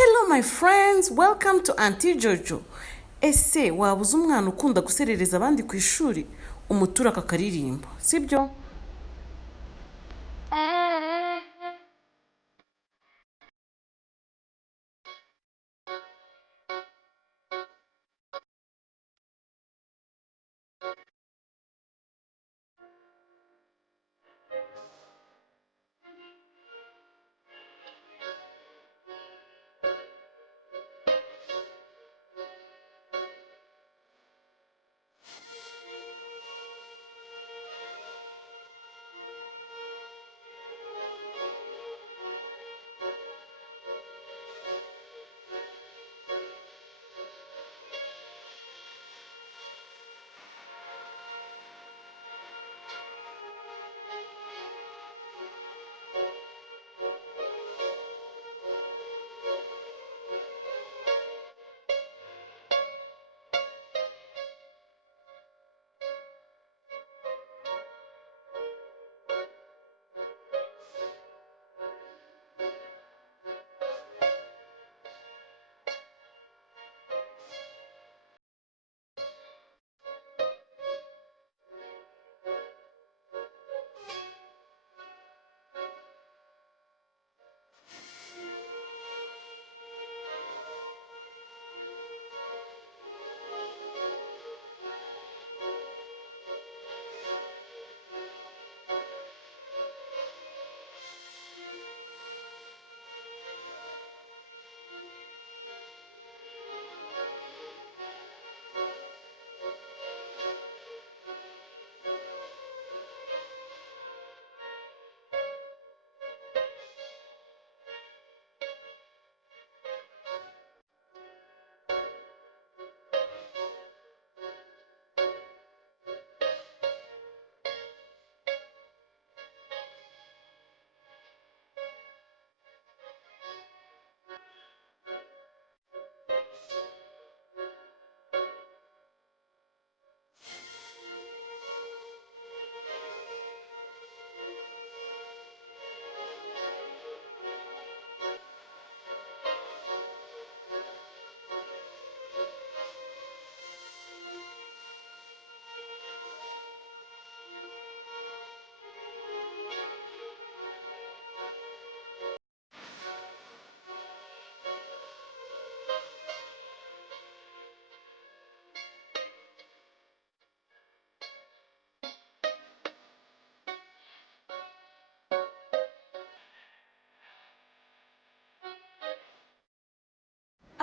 Hello my friends, welcome to Auntie Jojo. Ese wabuze umwana ukunda guserereza abandi ku ishuri umutura kakaririmbo, sibyo?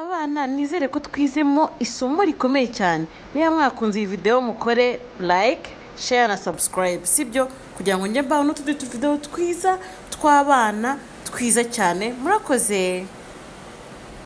Abana nizere ko twizemo isomo rikomeye cyane. Niba mwakunze iyi video mukore like, share na subscribe, sibyo? Kugira ngo njye mbaho n'utundi video twiza tw'abana twiza cyane. Murakoze.